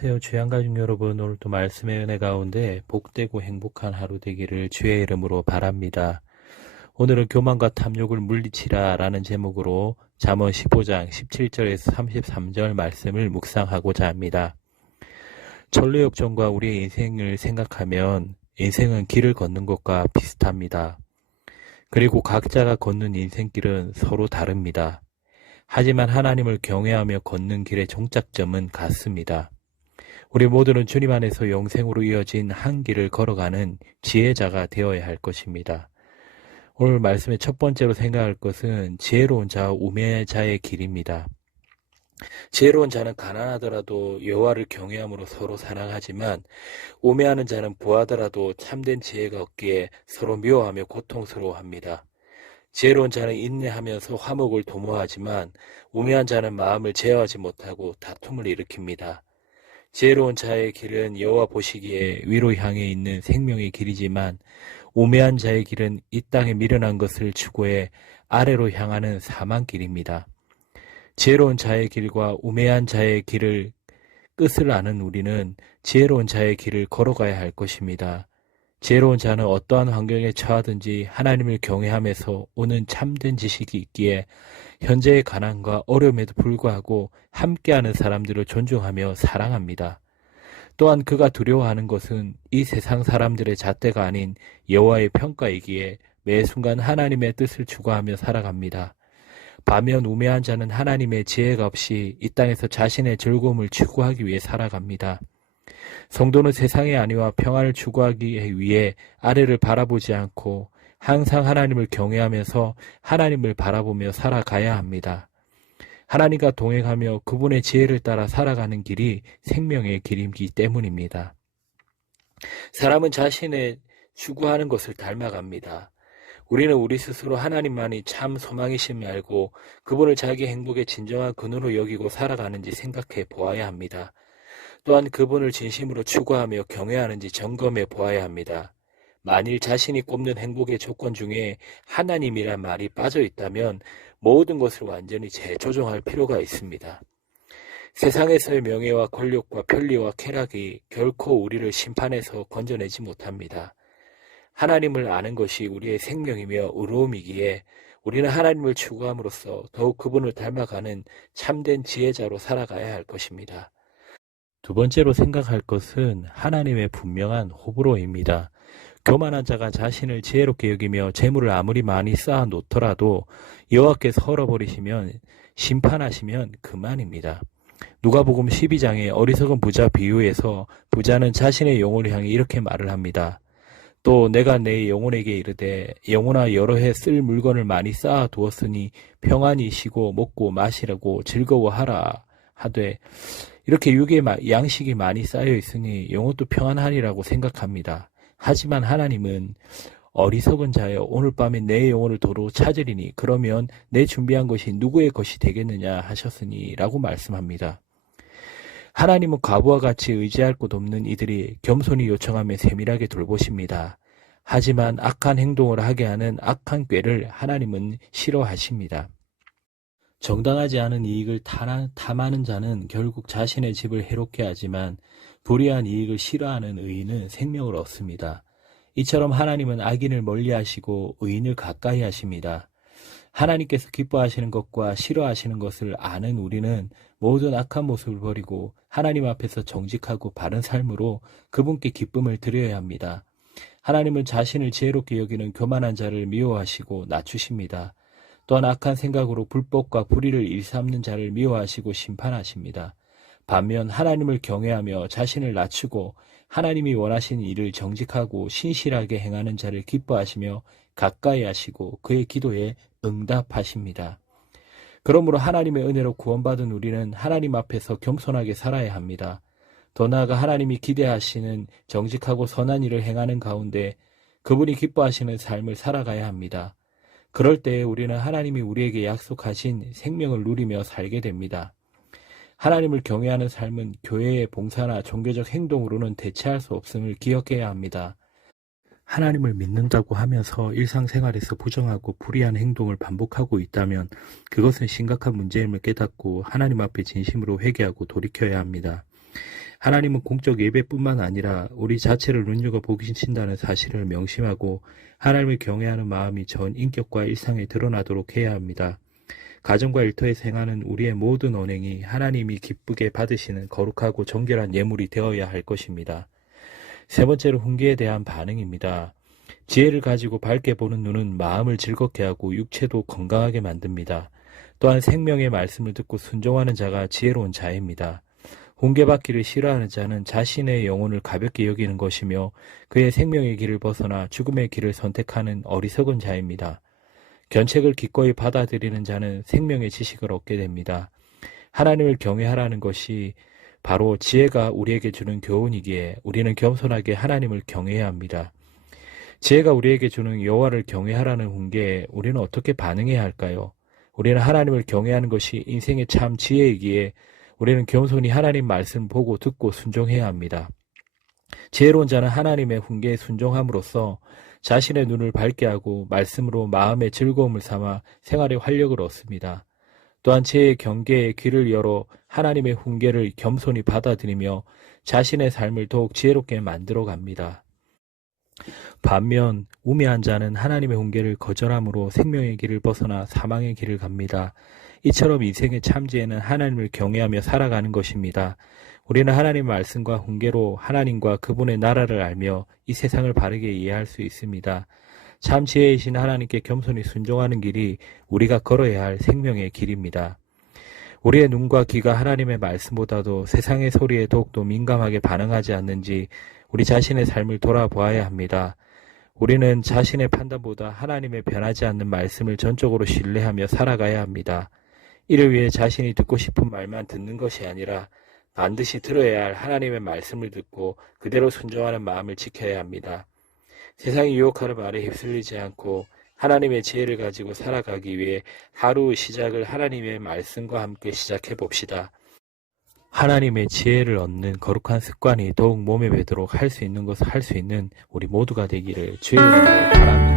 안녕하세요. 주양가족 여러분, 오늘도 말씀의 은혜 가운데 복되고 행복한 하루 되기를 주의 이름으로 바랍니다. 오늘은 교만과 탐욕을 물리치라 라는 제목으로 잠언 15장 17절에서 33절 말씀을 묵상하고자 합니다. 전류역전과 우리의 인생을 생각하면 인생은 길을 걷는 것과 비슷합니다. 그리고 각자가 걷는 인생길은 서로 다릅니다. 하지만 하나님을 경외하며 걷는 길의 종착점은 같습니다. 우리 모두는 주님 안에서 영생으로 이어진 한 길을 걸어가는 지혜자가 되어야 할 것입니다. 오늘 말씀의 첫 번째로 생각할 것은 지혜로운 자와 우매한 자의 길입니다. 지혜로운 자는 가난하더라도 여호와를 경외함으로 서로 사랑하지만 우매하는 자는 부하더라도 참된 지혜가 없기에 서로 미워하며 고통스러워합니다. 지혜로운 자는 인내하면서 화목을 도모하지만 우매한 자는 마음을 제어하지 못하고 다툼을 일으킵니다. 지혜로운 자의 길은 여호와 보시기에 위로 향해 있는 생명의 길이지만 우매한 자의 길은 이 땅에 미련한 것을 추구해 아래로 향하는 사망길입니다. 지혜로운 자의 길과 우매한 자의 길을 끝을 아는 우리는 지혜로운 자의 길을 걸어가야 할 것입니다. 지혜로운 자는 어떠한 환경에 처하든지 하나님을 경외하면서 오는 참된 지식이 있기에 현재의 가난과 어려움에도 불구하고 함께하는 사람들을 존중하며 사랑합니다. 또한 그가 두려워하는 것은 이 세상 사람들의 잣대가 아닌 여호와의 평가이기에 매 순간 하나님의 뜻을 추구하며 살아갑니다. 반면 우매한 자는 하나님의 지혜가 없이 이 땅에서 자신의 즐거움을 추구하기 위해 살아갑니다. 성도는 세상의 안위와 평안을 추구하기 위해 아래를 바라보지 않고 항상 하나님을 경외하면서 하나님을 바라보며 살아가야 합니다. 하나님과 동행하며 그분의 지혜를 따라 살아가는 길이 생명의 길이기 때문입니다. 사람은 자신의 추구하는 것을 닮아갑니다. 우리는 우리 스스로 하나님만이 참 소망이심을 알고 그분을 자기 행복의 진정한 근원으로 여기고 살아가는지 생각해 보아야 합니다. 또한 그분을 진심으로 추구하며 경외하는지 점검해 보아야 합니다. 만일 자신이 꼽는 행복의 조건 중에 하나님이란 말이 빠져 있다면 모든 것을 완전히 재조정할 필요가 있습니다. 세상에서의 명예와 권력과 편리와 쾌락이 결코 우리를 심판에서 건져내지 못합니다. 하나님을 아는 것이 우리의 생명이며 의로움이기에 우리는 하나님을 추구함으로써 더욱 그분을 닮아가는 참된 지혜자로 살아가야 할 것입니다. 두 번째로 생각할 것은 하나님의 분명한 호불호입니다. 교만한 자가 자신을 지혜롭게 여기며 재물을 아무리 많이 쌓아 놓더라도 여호와께서 헐어버리시면 심판하시면 그만입니다. 누가복음 12장의 어리석은 부자 비유에서 부자는 자신의 영혼을 향해 이렇게 말을 합니다. 또 내가 내 영혼에게 이르되 영혼아 여러 해 쓸 물건을 많이 쌓아 두었으니 평안히 쉬고 먹고 마시라고 즐거워하라 하되 이렇게 육의 양식이 많이 쌓여 있으니 영혼도 평안하리라고 생각합니다. 하지만 하나님은 어리석은 자여 오늘 밤에 내 영혼을 도로 찾으리니 그러면 내 준비한 것이 누구의 것이 되겠느냐 하셨으니 라고 말씀합니다. 하나님은 과부와 같이 의지할 곳 없는 이들이 겸손히 요청하며 세밀하게 돌보십니다. 하지만 악한 행동을 하게 하는 악한 꾀를 하나님은 싫어하십니다. 정당하지 않은 이익을 탐하는 자는 결국 자신의 집을 해롭게 하지만 불의한 이익을 싫어하는 의인은 생명을 얻습니다. 이처럼 하나님은 악인을 멀리하시고 의인을 가까이 하십니다. 하나님께서 기뻐하시는 것과 싫어하시는 것을 아는 우리는 모든 악한 모습을 버리고 하나님 앞에서 정직하고 바른 삶으로 그분께 기쁨을 드려야 합니다. 하나님은 자신을 지혜롭게 여기는 교만한 자를 미워하시고 낮추십니다. 또한 악한 생각으로 불법과 불의를 일삼는 자를 미워하시고 심판하십니다. 반면 하나님을 경외하며 자신을 낮추고 하나님이 원하시는 일을 정직하고 신실하게 행하는 자를 기뻐하시며 가까이 하시고 그의 기도에 응답하십니다. 그러므로 하나님의 은혜로 구원받은 우리는 하나님 앞에서 겸손하게 살아야 합니다. 더 나아가 하나님이 기대하시는 정직하고 선한 일을 행하는 가운데 그분이 기뻐하시는 삶을 살아가야 합니다. 그럴 때에 우리는 하나님이 우리에게 약속하신 생명을 누리며 살게 됩니다. 하나님을 경외하는 삶은 교회의 봉사나 종교적 행동으로는 대체할 수 없음을 기억해야 합니다. 하나님을 믿는다고 하면서 일상생활에서 부정하고 불의한 행동을 반복하고 있다면 그것은 심각한 문제임을 깨닫고 하나님 앞에 진심으로 회개하고 돌이켜야 합니다. 하나님은 공적 예배뿐만 아니라 우리 자체를 눈여겨보신다는 사실을 명심하고 하나님을 경외하는 마음이 전 인격과 일상에 드러나도록 해야 합니다. 가정과 일터에서 행하는 우리의 모든 언행이 하나님이 기쁘게 받으시는 거룩하고 정결한 예물이 되어야 할 것입니다. 세 번째로 훈계에 대한 반응입니다. 지혜를 가지고 밝게 보는 눈은 마음을 즐겁게 하고 육체도 건강하게 만듭니다. 또한 생명의 말씀을 듣고 순종하는 자가 지혜로운 자입니다. 훈계받기를 싫어하는 자는 자신의 영혼을 가볍게 여기는 것이며 그의 생명의 길을 벗어나 죽음의 길을 선택하는 어리석은 자입니다. 견책을 기꺼이 받아들이는 자는 생명의 지식을 얻게 됩니다. 하나님을 경외하라는 것이 바로 지혜가 우리에게 주는 교훈이기에 우리는 겸손하게 하나님을 경외해야 합니다. 지혜가 우리에게 주는 여호와를 경외하라는 훈계에 우리는 어떻게 반응해야 할까요? 우리는 하나님을 경외하는 것이 인생의 참 지혜이기에 우리는 겸손히 하나님 말씀 보고 듣고 순종해야 합니다. 지혜로운 자는 하나님의 훈계에 순종함으로써 자신의 눈을 밝게 하고 말씀으로 마음의 즐거움을 삼아 생활의 활력을 얻습니다. 또한 지혜의 경계에 귀를 열어 하나님의 훈계를 겸손히 받아들이며 자신의 삶을 더욱 지혜롭게 만들어 갑니다. 반면 우매한 자는 하나님의 훈계를 거절함으로 생명의 길을 벗어나 사망의 길을 갑니다. 이처럼 인생의 참지혜는 하나님을 경외하며 살아가는 것입니다. 우리는 하나님의 말씀과 훈계로 하나님과 그분의 나라를 알며 이 세상을 바르게 이해할 수 있습니다. 참 지혜이신 하나님께 겸손히 순종하는 길이 우리가 걸어야 할 생명의 길입니다. 우리의 눈과 귀가 하나님의 말씀보다도 세상의 소리에 더욱더 민감하게 반응하지 않는지 우리 자신의 삶을 돌아보아야 합니다. 우리는 자신의 판단보다 하나님의 변하지 않는 말씀을 전적으로 신뢰하며 살아가야 합니다. 이를 위해 자신이 듣고 싶은 말만 듣는 것이 아니라 반드시 들어야 할 하나님의 말씀을 듣고 그대로 순종하는 마음을 지켜야 합니다. 세상이 유혹하는 말에 휩쓸리지 않고 하나님의 지혜를 가지고 살아가기 위해 하루 시작을 하나님의 말씀과 함께 시작해 봅시다. 하나님의 지혜를 얻는 거룩한 습관이 더욱 몸에 배도록 할 수 있는 것을 할 수 있는 우리 모두가 되기를 주의 이름으로 바랍니다.